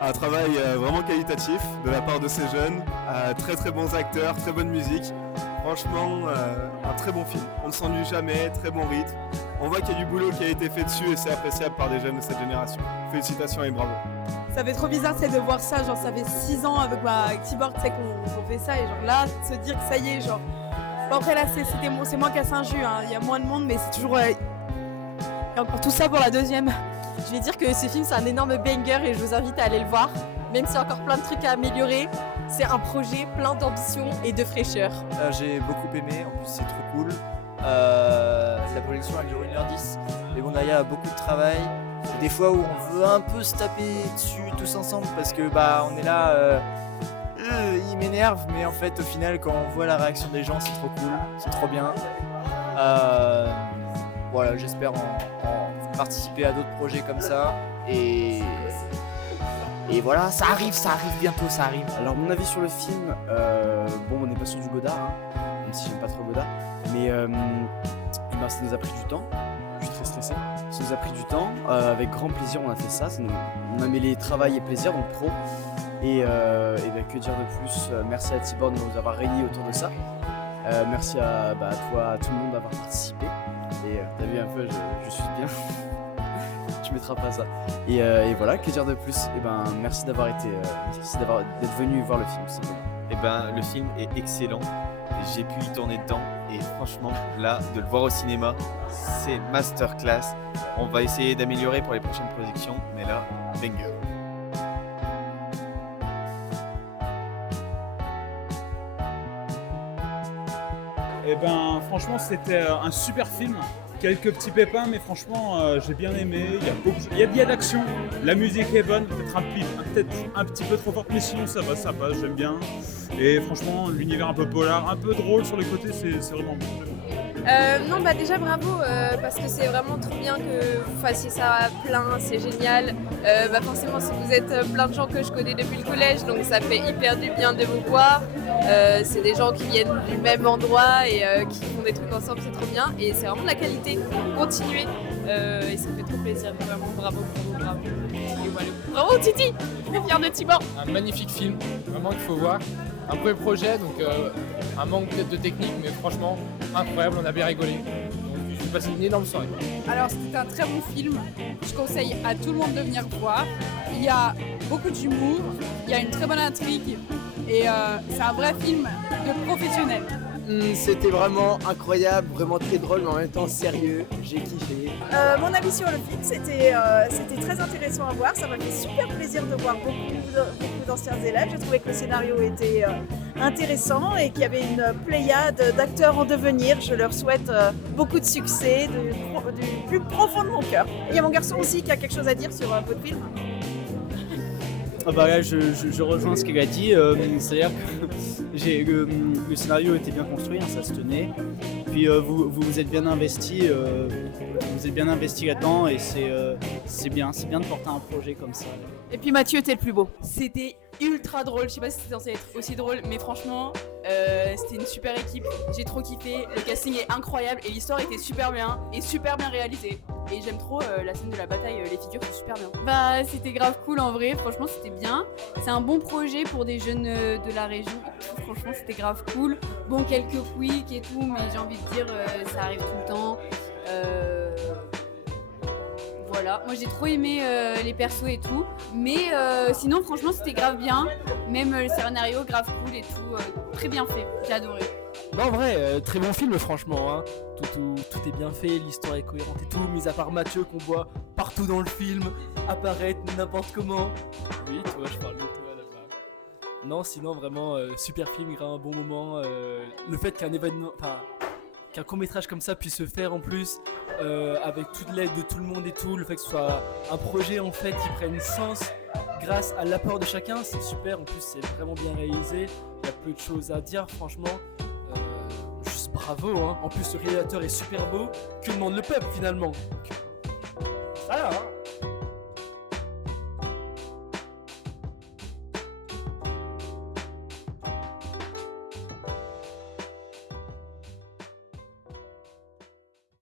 Un travail vraiment qualitatif de la part de ces jeunes, très très bons acteurs, très bonne musique. Franchement, un très bon film. On ne s'ennuie jamais, très bon rythme. On voit qu'il y a du boulot qui a été fait dessus et c'est appréciable par des jeunes de cette génération. Félicitations et bravo. Ça fait trop bizarre de voir ça, genre ça fait 6 ans avec ma keyboard qu'on fait ça et genre là, se dire que ça y est, genre. Bon après là c'est moins qu'à Saint-Just, hein. Il y a moins de monde mais c'est toujours... Et encore tout ça pour la deuxième. Je vais dire que ce film c'est un énorme banger et je vous invite à aller le voir. Même s'il y a encore plein de trucs à améliorer, c'est un projet plein d'ambition et de fraîcheur. J'ai beaucoup aimé, en plus c'est trop cool. La projection elle dure 1h10, mais bon derrière il y a beaucoup de travail. Il y a des fois où on veut un peu se taper dessus tous ensemble parce que on est là, il m'énerve, mais en fait au final quand on voit la réaction des gens c'est trop cool, c'est trop bien. Voilà, j'espère en participer à d'autres projets comme ça et voilà, ça arrive bientôt, ça arrive. Alors mon avis sur le film, bon on n'est pas sur du Godard, hein, même si j'aime pas trop Godard, mais ça nous a pris du temps, je suis très stressé, ça nous a pris du temps, avec grand plaisir on a fait ça, on a mêlé travail et plaisir, donc pro, et que dire de plus, merci à Tibor de nous avoir réunis autour de ça, merci à toi, à tout le monde d'avoir participé, et t'as vu un peu, je suis bien. Tu mettras pas ça. Et voilà, que dire de plus. Merci d'être venu voir le film. Le film est excellent. J'ai pu y tourner dedans et franchement, là, de le voir au cinéma, c'est masterclass. On va essayer d'améliorer pour les prochaines projections, mais là, banger. Franchement, c'était un super film. Quelques petits pépins, mais franchement, j'ai bien aimé. Il y a d'action. La musique est bonne, peut-être un petit peu trop forte, mais sinon ça va, j'aime bien. Et franchement, l'univers un peu polar, un peu drôle sur les côtés, c'est vraiment bon. Déjà bravo, parce que c'est vraiment trop bien que vous fassiez ça plein, c'est génial. Forcément, si vous êtes plein de gens que je connais depuis le collège, donc ça fait hyper du bien de vous voir. C'est des gens qui viennent du même endroit et qui font des trucs ensemble, c'est trop bien. Et c'est vraiment de la qualité, continuez. Et ça fait trop plaisir, vraiment bravo pour vous, bravo. Et voilà. Bravo Titi, fier de Tibor. Un magnifique film, vraiment qu'il faut voir. Un premier projet, donc un manque peut-être de technique, mais franchement incroyable, on a bien rigolé. Donc j'ai passé une énorme soirée. Alors c'était un très bon film, je conseille à tout le monde de venir voir. Il y a beaucoup d'humour, il y a une très bonne intrigue et c'est un vrai film de professionnel. C'était vraiment incroyable, vraiment très drôle, mais en même temps sérieux, j'ai kiffé. Mon avis sur le film, c'était très intéressant à voir. Ça m'a fait super plaisir de voir beaucoup d'anciens élèves. J'ai trouvé que le scénario était intéressant et qu'il y avait une pléiade d'acteurs en devenir. Je leur souhaite beaucoup de succès du plus profond de mon cœur. Et il y a mon garçon aussi qui a quelque chose à dire sur un peu de film. Là, je rejoins ce qu'elle a dit, c'est-à-dire que le scénario était bien construit, ça se tenait. Puis vous êtes bien investi, là-dedans et c'est bien de porter un projet comme ça. Et puis Mathieu, t'es le plus beau. C'était ultra drôle, je sais pas si c'était censé être aussi drôle, mais franchement, c'était une super équipe, j'ai trop kiffé, le casting est incroyable et l'histoire était super bien et super bien réalisée. Et j'aime trop la scène de la bataille, les figures sont super bien. C'était grave cool en vrai, franchement c'était bien. C'est un bon projet pour des jeunes de la région et tout, franchement c'était grave cool. Bon, quelques quicks et tout, mais j'ai envie de dire, ça arrive tout le temps. Voilà, moi j'ai trop aimé les persos et tout, mais sinon franchement c'était grave bien, même le scénario grave cool et tout, très bien fait, j'ai adoré. Non, en vrai, très bon film franchement, hein. Tout est bien fait, l'histoire est cohérente et tout, mis à part Mathieu qu'on voit partout dans le film, apparaître n'importe comment. Oui, toi, je parle de toi là-bas. Non, sinon vraiment, super film, un bon moment, le fait qu'un court-métrage comme ça puisse se faire en plus, avec toute l'aide de tout le monde et tout, le fait que ce soit un projet en fait qui prenne sens grâce à l'apport de chacun, c'est super, en plus c'est vraiment bien réalisé, il y a peu de choses à dire franchement, juste bravo hein. En plus le réalisateur est super beau, que demande le peuple finalement. Voilà hein.